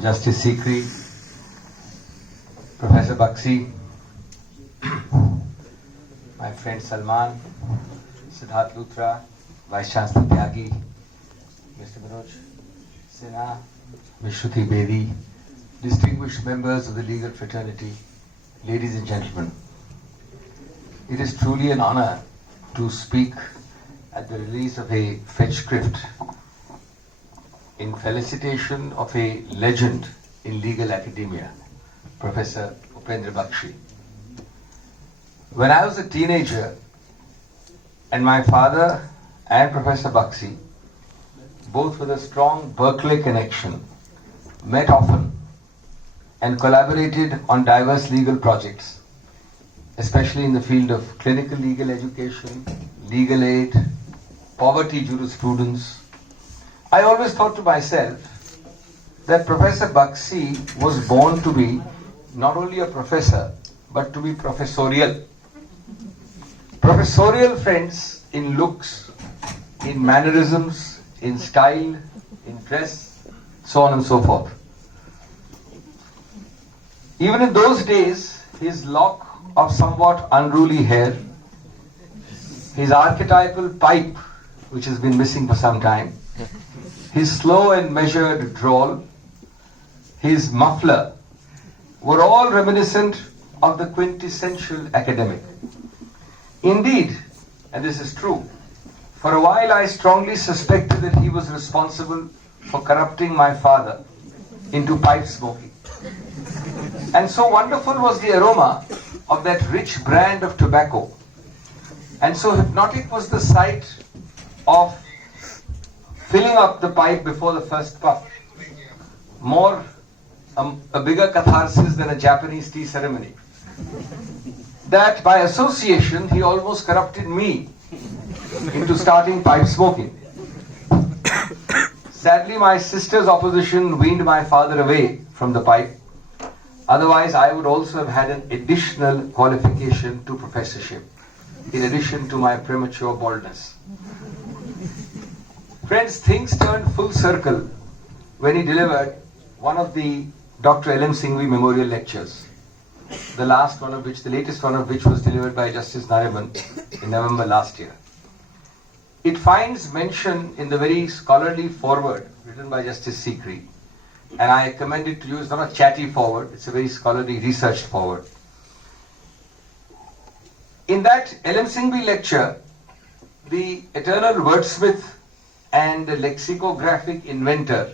Justice Singhvi, Professor Baxi, my friend Salman, Siddharth Luthra, Vice Chancellor Tyagi, Mr. Manoj Sinha, Ms. Shruti Bedi, distinguished members of the legal fraternity, ladies and gentlemen. It is truly an honor to speak at the release of a fetch script in felicitation of a legend in legal academia, Professor Upendra Baxi. When I was a teenager, and my father and Professor Baxi, both with a strong Berkeley connection, met often and collaborated on diverse legal projects, especially in the field of clinical legal education, legal aid, poverty jurisprudence. I always thought to myself that Professor Baxi was born to be not only a professor, but to be professorial. Professorial, friends, in looks, in mannerisms, in style, in dress, so on and so forth. Even in those days, his lock of somewhat unruly hair, his archetypal pipe, which has been missing for some time, his slow and measured drawl, his muffler, were all reminiscent of the quintessential academic. Indeed, and this is true, for a while I strongly suspected that he was responsible for corrupting my father into pipe smoking. And so wonderful was the aroma of that rich brand of tobacco, and so hypnotic was the sight of filling up the pipe before the first puff, more a bigger catharsis than a Japanese tea ceremony, that by association he almost corrupted me into starting pipe smoking. Sadly, my sister's opposition weaned my father away from the pipe. Otherwise, I would also have had an additional qualification to professorship, in addition to my premature baldness. Friends, things turned full circle when he delivered one of the Dr. L.M. Singhvi memorial lectures, the latest one of which was delivered by Justice Nariman in November last year. It finds mention in the very scholarly foreword written by Justice Singhvi, and I commend it to you. It's not a chatty foreword, it's a very scholarly, researched foreword. In that L.M. Singhvi lecture, the eternal wordsmith and lexicographic inventor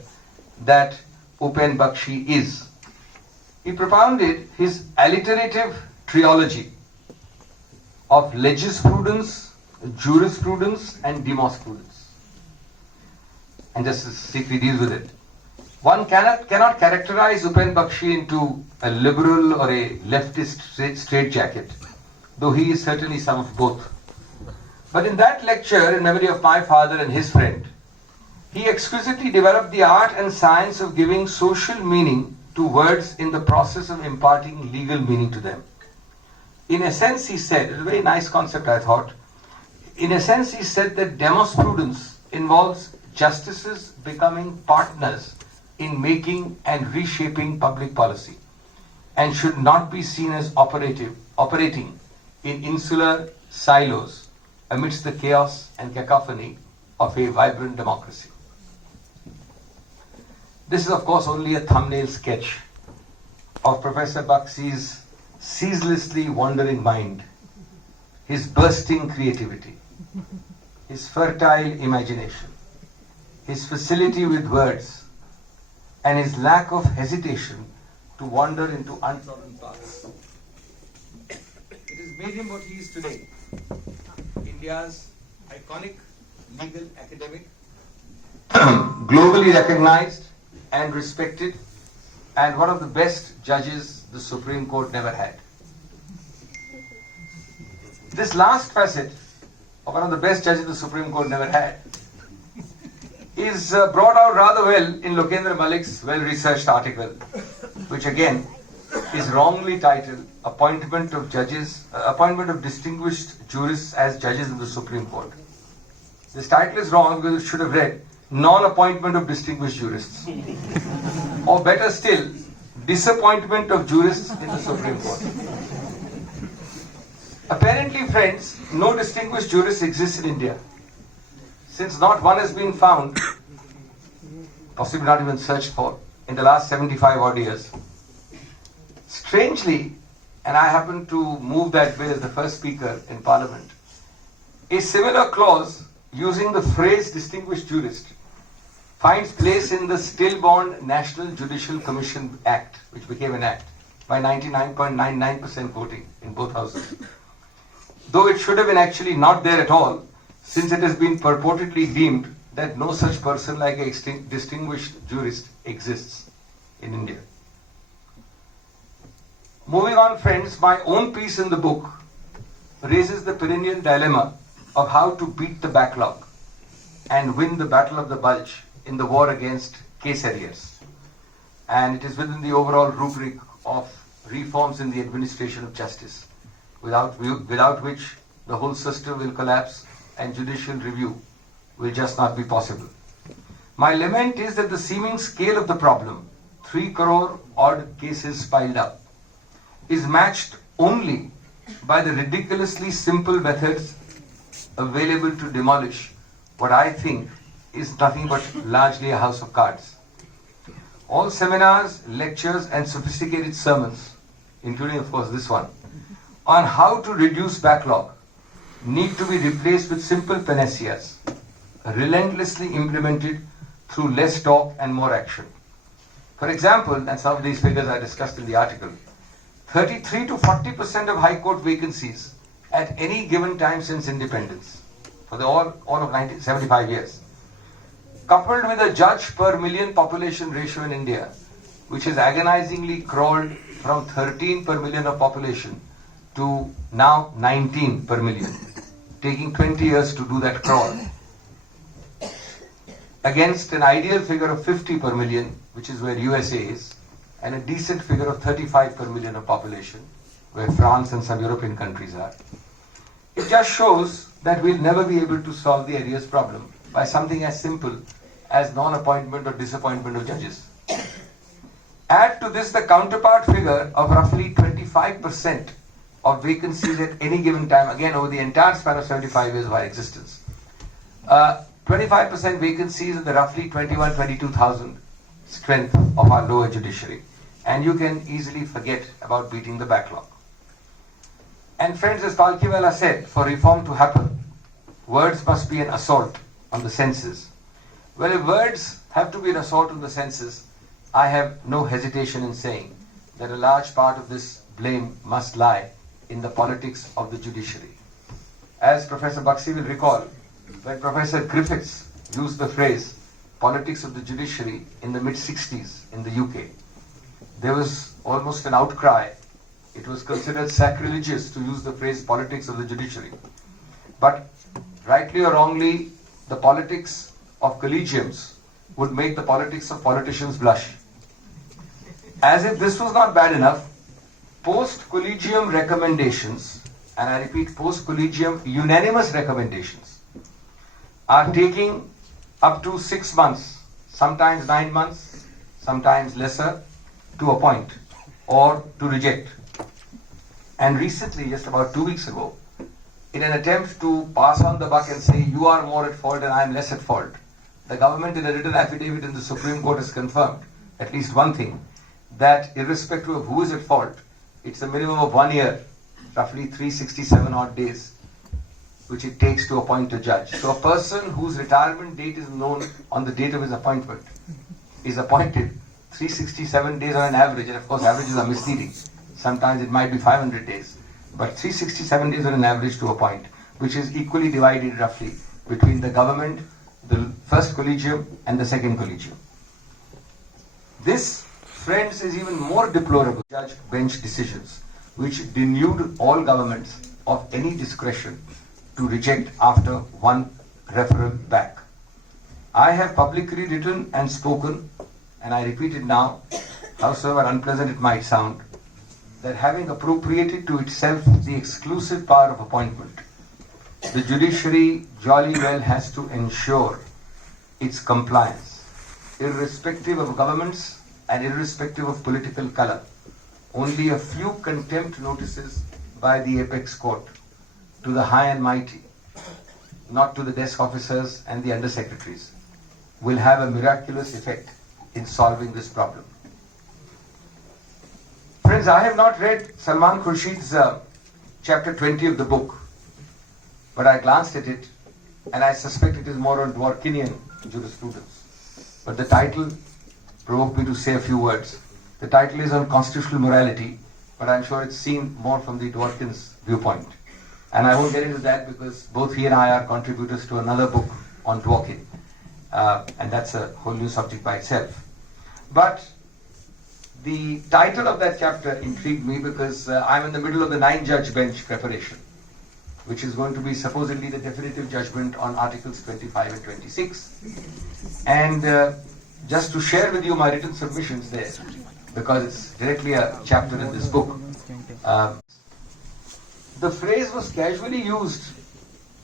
that Upendra Baxi is, he propounded his alliterative trilogy of legisprudence, jurisprudence and demosprudence. And Justice Singhvi deals with it. One cannot characterize Upendra Baxi into a liberal or a leftist straitjacket, though he is certainly some of both. But in that lecture, in memory of my father and his friend, he exquisitely developed the art and science of giving social meaning to words in the process of imparting legal meaning to them. In essence, he said, it's a very nice concept, I thought. In essence, he said that demosprudence involves justices becoming partners in making and reshaping public policy, and should not be seen as operating in insular silos amidst the chaos and cacophony of a vibrant democracy. This is, of course, only a thumbnail sketch of Professor Baxi's ceaselessly wandering mind, his bursting creativity, his fertile imagination, his facility with words, and his lack of hesitation to wander into untrodden paths. It has made him what he is today, India's iconic legal academic, globally recognized and respected, and one of the best judges the Supreme Court never had. This last facet of one of the best judges the Supreme Court never had is brought out rather well in Lokendra Malik's well-researched article, which again is wrongly titled Appointment of Distinguished Jurists as Judges in the Supreme Court. This title is wrong because it should have read non-appointment of distinguished jurists. Or better still, disappointment of jurists in the Supreme Court. Apparently, friends, no distinguished jurists exist in India, since not one has been found, possibly not even searched for, in the last 75 odd years. Strangely, and I happen to move that way as the first speaker in Parliament, a similar clause using the phrase distinguished jurist finds place in the stillborn National Judicial Commission Act, which became an act by 99.99% voting in both houses. Though it should have been actually not there at all, since it has been purportedly deemed that no such person like a distinguished jurist exists in India. Moving on, friends, my own piece in the book raises the perennial dilemma of how to beat the backlog and win the battle of the bulge in the war against case arrears. And it is within the overall rubric of reforms in the administration of justice, without which the whole system will collapse and judicial review will just not be possible. My lament is that the seeming scale of the problem, 3 crore odd cases piled up, is matched only by the ridiculously simple methods available to demolish what I think is nothing but largely a house of cards. All seminars, lectures and sophisticated sermons, including of course this one, on how to reduce backlog need to be replaced with simple panaceas, relentlessly implemented through less talk and more action. For example, and some of these figures are discussed in the article, 33 to 40% of High Court vacancies at any given time since independence, for the all of 75 years, coupled with a judge per million population ratio in India, which has agonizingly crawled from 13 per million of population to now 19 per million, taking 20 years to do that crawl, against an ideal figure of 50 per million, which is where USA is, and a decent figure of 35 per million of population, where France and some European countries are. It just shows that we'll never be able to solve the arrears problem by something as simple as non-appointment or disappointment of judges. Add to this the counterpart figure of roughly 25% of vacancies at any given time, again over the entire span of 75 years of our existence. 25% vacancies in the roughly 22,000 strength of our lower judiciary. And you can easily forget about beating the backlog. And friends, as Palkiwala said, for reform to happen, words must be an assault on the senses. Well, if words have to be an assault on the senses, I have no hesitation in saying that a large part of this blame must lie in the politics of the judiciary. As Professor Baxi will recall, when Professor Griffiths used the phrase politics of the judiciary in the mid-60s in the UK, there was almost an outcry. It was considered sacrilegious to use the phrase politics of the judiciary. But rightly or wrongly, the politics of collegiums would make the politics of politicians blush. As if this was not bad enough, post-collegium recommendations, and I repeat, post-collegium unanimous recommendations, are taking up to 6 months, sometimes 9 months, sometimes lesser, to appoint or to reject. And recently, just about 2 weeks ago, in an attempt to pass on the buck and say you are more at fault and I am less at fault, the government in a written affidavit in the Supreme Court has confirmed at least one thing, that irrespective of who is at fault, it's a minimum of 1 year, roughly 367 odd days, which it takes to appoint a judge. So a person whose retirement date is known on the date of his appointment is appointed 367 days on an average, and of course averages are misleading. Sometimes it might be 500 days, but 367 days on an average to appoint, which is equally divided roughly between the government, the first collegium and the second collegium. This, friends, is even more deplorable judge bench decisions, which denude all governments of any discretion to reject after one referral back. I have publicly written and spoken, and I repeat it now, howsoever unpleasant it might sound, that having appropriated to itself the exclusive power of appointment, the judiciary jolly well has to ensure its compliance, irrespective of governments and irrespective of political color. Only a few contempt notices by the apex court to the high and mighty, not to the desk officers and the undersecretaries, will have a miraculous effect in solving this problem. Friends, I have not read Salman Khurshid's chapter 20 of the book, but I glanced at it and I suspect it is more on Dworkinian jurisprudence. But the title provoked me to say a few words. The title is on constitutional morality, but I'm sure it's seen more from the Dworkin's viewpoint. And I won't get into that because both he and I are contributors to another book on Dworkin. And that's a whole new subject by itself. But the title of that chapter intrigued me because I'm in the middle of the 9-judge bench preparation, which is going to be supposedly the definitive judgment on Articles 25 and 26. And just to share with you my written submissions there, because it's directly a chapter in this book. The phrase was casually used,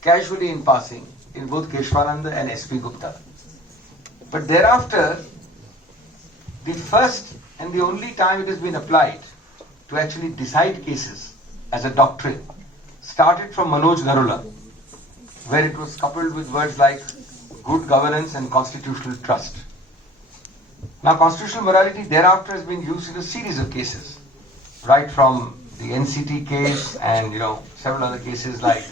casually in passing, in both Keshwananda and S.P. Gupta. But thereafter, the first and the only time it has been applied to actually decide cases as a doctrine started from Manoj Narula, where it was coupled with words like good governance and constitutional trust. Now, constitutional morality thereafter has been used in a series of cases, right from the NCT case and several other cases like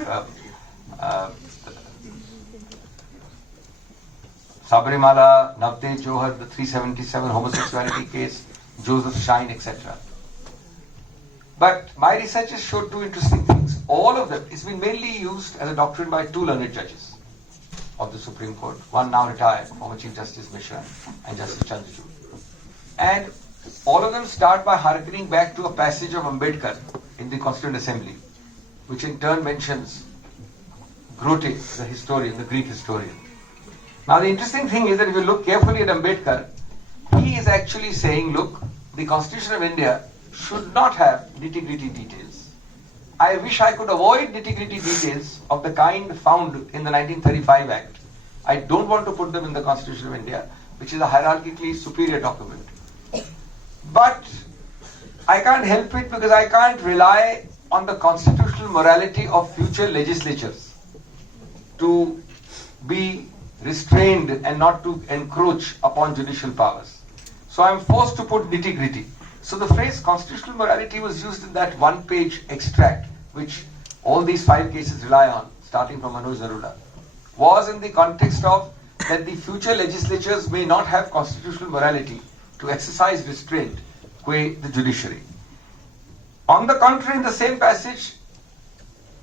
Sabarimala, Navdev Johar, the 377 homosexuality case, Joseph Shine, etc. But my researches showed two interesting things. All of them, it's been mainly used as a doctrine by two learned judges of the Supreme Court, one now retired, former Chief Justice Mishra and Justice Chandrachud. And all of them start by harkening back to a passage of Ambedkar in the Constituent Assembly, which in turn mentions Grote, the historian, the Greek historian. Now the interesting thing is that if you look carefully at Ambedkar, he is actually saying, look, the Constitution of India should not have nitty-gritty details. I wish I could avoid nitty-gritty details of the kind found in the 1935 Act. I don't want to put them in the Constitution of India, which is a hierarchically superior document. But I can't help it because I can't rely on the constitutional morality of future legislatures to be restrained and not to encroach upon judicial powers. So I'm forced to put nitty-gritty. So the phrase constitutional morality was used in that one-page extract, which all these 5 cases rely on, starting from Manoj Narula, was in the context of that the future legislatures may not have constitutional morality to exercise restraint qua the judiciary. On the contrary, in the same passage,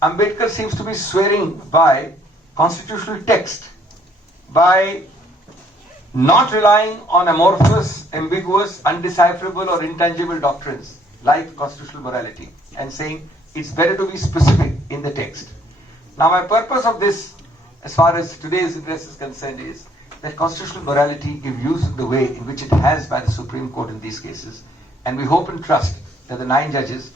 Ambedkar seems to be swearing by constitutional text, by not relying on amorphous, ambiguous, undecipherable or intangible doctrines like constitutional morality, and saying it's better to be specific in the text. Now my purpose of this, as far as today's address is concerned, is that constitutional morality, if used in the way in which it has by the Supreme Court in these cases, and we hope and trust that the 9 judges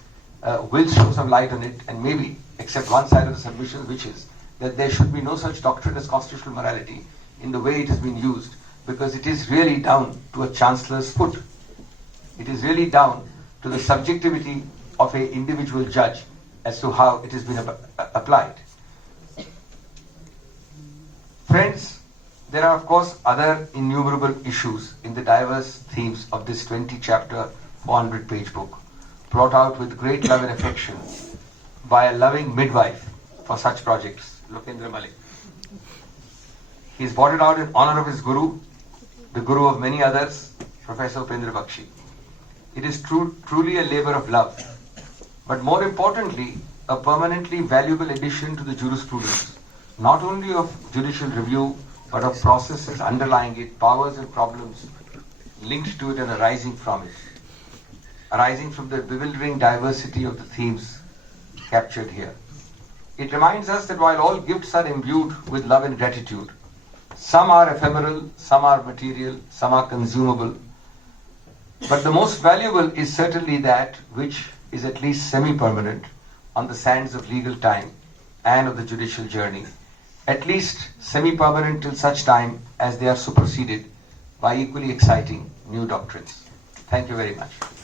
will show some light on it and maybe accept one side of the submission, which is that there should be no such doctrine as constitutional morality in the way it has been used, because it is really down to a chancellor's foot. It is really down to the subjectivity of an individual judge as to how it has been applied. Friends, there are of course other innumerable issues in the diverse themes of this 20-chapter, 400-page book, brought out with great love and affection by a loving midwife for such projects, Upendra Baxi. He has brought it out in honor of his guru, the guru of many others, Professor Upendra Baxi. It is truly a labor of love, but more importantly, a permanently valuable addition to the jurisprudence, not only of judicial review, but of processes underlying it, powers and problems linked to it and arising from it, arising from the bewildering diversity of the themes captured here. It reminds us that while all gifts are imbued with love and gratitude, some are ephemeral, some are material, some are consumable, but the most valuable is certainly that which is at least semi-permanent on the sands of legal time and of the judicial journey, at least semi-permanent till such time as they are superseded by equally exciting new doctrines. Thank you very much.